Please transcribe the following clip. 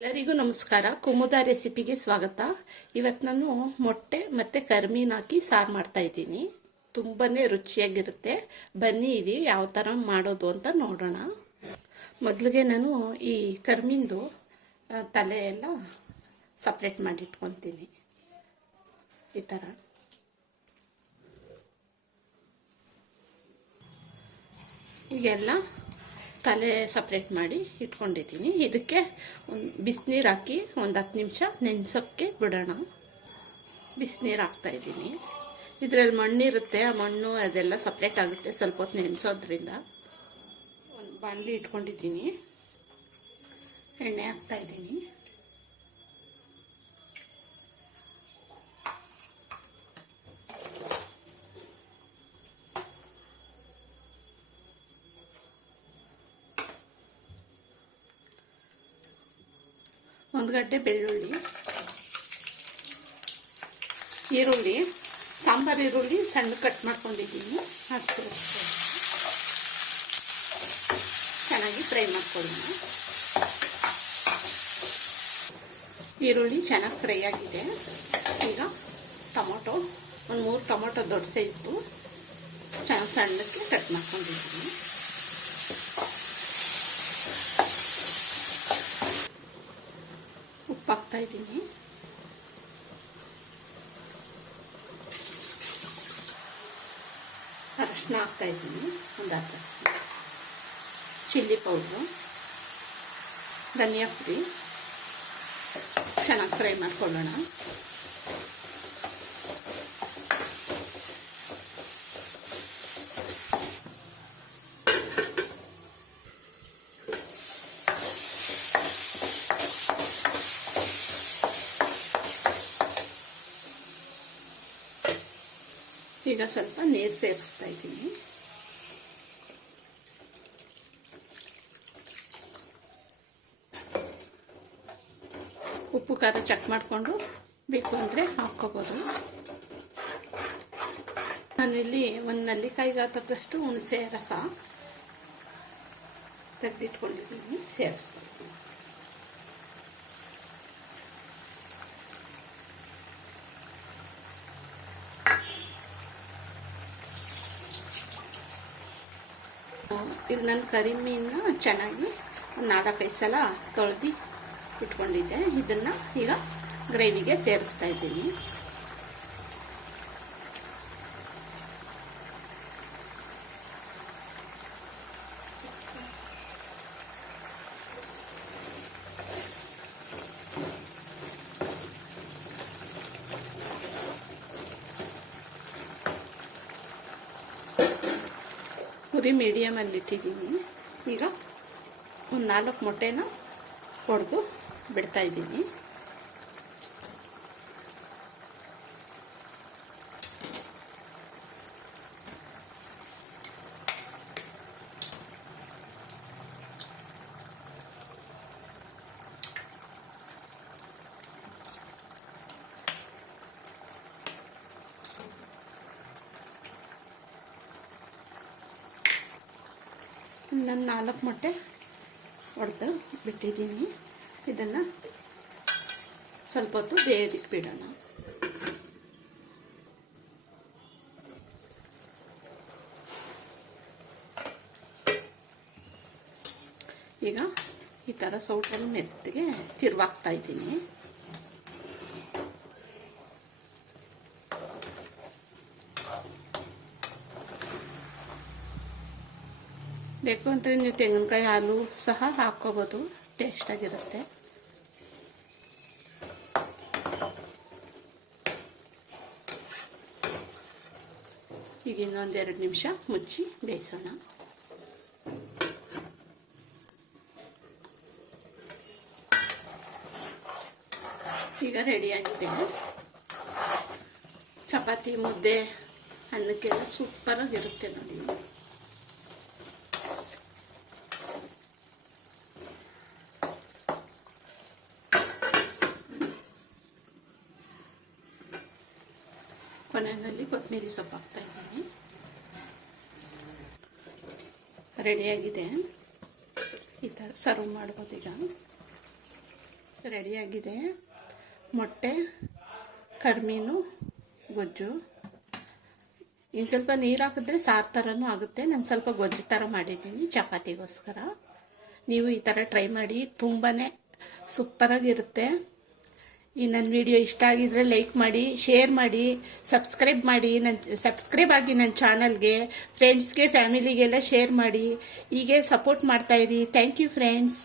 ಎಲ್ಲರಿಗೂ ನಮಸ್ಕಾರ. ಕುಮುದ ರೆಸಿಪಿಗೆ ಸ್ವಾಗತ. ಇವತ್ತು ನಾನು ಮೊಟ್ಟೆ ಮತ್ತು ಕರ್ಮೀನ ಹಾಕಿ ಸಾರು ಮಾಡ್ತಾ ಇದ್ದೀನಿ. ತುಂಬಾ ರುಚಿಯಾಗಿರುತ್ತೆ. ಬನ್ನಿ ಇದೆ ಯಾವ ಥರ ಮಾಡೋದು ಅಂತ ನೋಡೋಣ. ಮೊದಲಿಗೆ ನಾನು ಈ ಕರ್ಮಿಂದು ತಲೆ ಎಲ್ಲ ಸಪ್ರೇಟ್ ಮಾಡಿ ಇಟ್ಕೊತೀನಿ. ಈ ಥರ ಈಗೆಲ್ಲ ತಲೆ ಸಪ್ರೇಟ್ ಮಾಡಿ ಇಟ್ಕೊಂಡಿದ್ದೀನಿ. ಇದಕ್ಕೆ ಒಂದು ಬಿಸಿನೀರು ಹಾಕಿ ಒಂದು ಹತ್ತು ನಿಮಿಷ ನೆನೆಸೋಕ್ಕೆ ಬಿಡೋಣ. ಬಿಸಿನೀರು ಹಾಕ್ತಾ ಇದ್ದೀನಿ. ಇದರಲ್ಲಿ ಮಣ್ಣಿರುತ್ತೆ, ಆ ಮಣ್ಣು ಅದೆಲ್ಲ ಸಪ್ರೇಟ್ ಆಗುತ್ತೆ ಸ್ವಲ್ಪ ಹೊತ್ತು ನೆನೆಸೋದ್ರಿಂದ. ಒಂದು ಬಾಣಲಿ ಇಟ್ಕೊಂಡಿದ್ದೀನಿ. ಎಣ್ಣೆ ಹಾಕ್ತಾ ಒಂದು ಗಡ್ಡೆ ಬೆಳ್ಳುಳ್ಳಿ, ಈರುಳ್ಳಿ, ಸಾಂಬಾರು ಈರುಳ್ಳಿ ಸಣ್ಣ ಕಟ್ ಮಾಡ್ಕೊಂಡಿದ್ದೀನಿ. ಅದು ಚೆನ್ನಾಗಿ ಫ್ರೈ ಮಾಡ್ಕೊಳ್ಳೋಣ ಈರುಳ್ಳಿ ಚೆನ್ನಾಗಿ ಫ್ರೈ ಆಗಿದೆ. ಈಗ ಟೊಮೊಟೊ, ಒಂದು ಮೂರು ಟೊಮೊಟೊ ದೊಡ್ಡ ಸೈಜು ಚೆನ್ನಾಗಿ ಸಣ್ಣಕ್ಕೆ ಕಟ್ ಮಾಡ್ಕೊಂಡಿದ್ದೀನಿ. ಉಪ್ಪು ಹಾಕ್ತಾ ಇದ್ದೀನಿ. ಅರಶಿನ ಹಾಕ್ತಾ ಇದ್ದೀನಿ, ಒಂದು ಅರ್ಧ ಚಿಲ್ಲಿ ಪೌಡ್ರು, ಧನಿಯಾ ಪುಡಿ. ಚೆನ್ನಾಗಿ ಫ್ರೈ ಮಾಡ್ಕೊಳ್ಳೋಣ. ಈಗ ಸ್ವಲ್ಪ ನೀರು ಸೇರಿಸ್ತಾ ಇದ್ದೀನಿ. ಉಪ್ಪು, ಖಾರ ಚೆಕ್ ಮಾಡಿಕೊಂಡು ಬೇಕು ಅಂದರೆ ಹಾಕ್ಕೋಬೋದು. ನಾನಿಲ್ಲಿ ಒಂದು ನಲ್ಲಿಕಾಯಿಗೆ ಹಾಕದಷ್ಟು ಹುಣಸೆ ರಸ ತೆಗೆದಿಟ್ಕೊಂಡಿದ್ದೀನಿ ಸೇರಿಸ್ತಾ ಇದ್ದೀನಿ ಇಲ್ಲಿ ನಾನು ಕರಿಮೀನ ಚೆನ್ನಾಗಿ ಒಂದು ನಾಲ್ಕೈದು ಸಲ ತೊಳೆದು ಇಟ್ಕೊಂಡಿದ್ದೆ. ಇದನ್ನು ಈಗ ಗ್ರೇವಿಗೆ ಸೇರಿಸ್ತಾ ಇದ್ದೀನಿ. ಉರಿ ಮೀಡಿಯಮಲ್ಲಿ ಇಟ್ಟಿದ್ದೀನಿ. ಈಗ ಒಂದು ನಾಲ್ಕು ಮೊಟ್ಟೆನ ಹೊಡೆದು ಬಿಡ್ತಾ ನಾನು ನಾಲ್ಕು ಮೊಟ್ಟೆ ಹೊಡೆದು ಬಿಟ್ಟಿದ್ದೀನಿ. ಇದನ್ನು ಸ್ವಲ್ಪ ಹೊತ್ತು ಬೇಯೋದಕ್ಕೆ ಬಿಡೋಣ ಈಗ ಈ ಥರ ಸೌಟಲ್ಲಿ ಮೆತ್ತಿಗೆ ತಿರುವಾಗ್ತಾ ಇದ್ದೀನಿ. ಬೇಕು ಅಂದರೆ ನೀವು ತೆಂಗಿನಕಾಯಿ, ಹಾಲು ಸಹ ಹಾಕ್ಕೋಬೋದು. ಟೇಸ್ಟಾಗಿರುತ್ತೆ ಈಗ ಇನ್ನೊಂದೆರಡು ನಿಮಿಷ ಮುಚ್ಚಿ ಬೇಯಿಸೋಣ. ಈಗ ರೆಡಿಯಾಗಿದೆ ಚಪಾತಿ, ಮುದ್ದೆ, ಅನ್ನಕ್ಕೆಲ್ಲ ಸೂಪರಾಗಿರುತ್ತೆ ನೋಡಿ. ಕೊನೆಯಲ್ಲಿ ಕೊತ್ತಂಬರಿ ಸೊಪ್ಪು ಹಾಕ್ತಾ ಇದ್ದೀನಿ. ರೆಡಿಯಾಗಿದೆ ಈ ಥರ ಸರ್ವ್ ಮಾಡ್ಬೋದು ಈಗ. ರೆಡಿಯಾಗಿದೆ ಮೊಟ್ಟೆ, ಕರ್ಮೀನು, ಗೊಜ್ಜು. ಇನ್ನು ಸ್ವಲ್ಪ ನೀರು ಹಾಕಿದ್ರೆ ಸಾರು ಥರನೂ ಆಗುತ್ತೆ. ನಾನು ಸ್ವಲ್ಪ ಗೊಜ್ಜು ಥರ ಮಾಡಿದ್ದೀನಿ ಚಪಾತಿಗೋಸ್ಕರ. ನೀವು ಈ ಥರ ಟ್ರೈ ಮಾಡಿ ತುಂಬಾ ಸೂಪರಾಗಿರುತ್ತೆ ಈ ನನ್ನ ವಿಡಿಯೋ ಇಷ್ಟ ಆಗಿದ್ರೆ ಲೈಕ್ ಮಾಡಿ, ಶೇರ್ ಮಾಡಿ, ಸಬ್ಸ್ಕ್ರೈಬ್ ಮಾಡಿ ನನ್ನ ಸಬ್ಸ್ಕ್ರೈಬ್ ಆಗಿ ನನ್ನ ಚಾನಲ್ಗೆ ಫ್ರೆಂಡ್ಸ್ಗೆ ಫ್ಯಾಮಿಲಿಗೆಲ್ಲ ಶೇರ್ ಮಾಡಿ. ಹೀಗೆ ಸಪೋರ್ಟ್ ಮಾಡ್ತಾಯಿರಿ ಥ್ಯಾಂಕ್ ಯು ಫ್ರೆಂಡ್ಸ್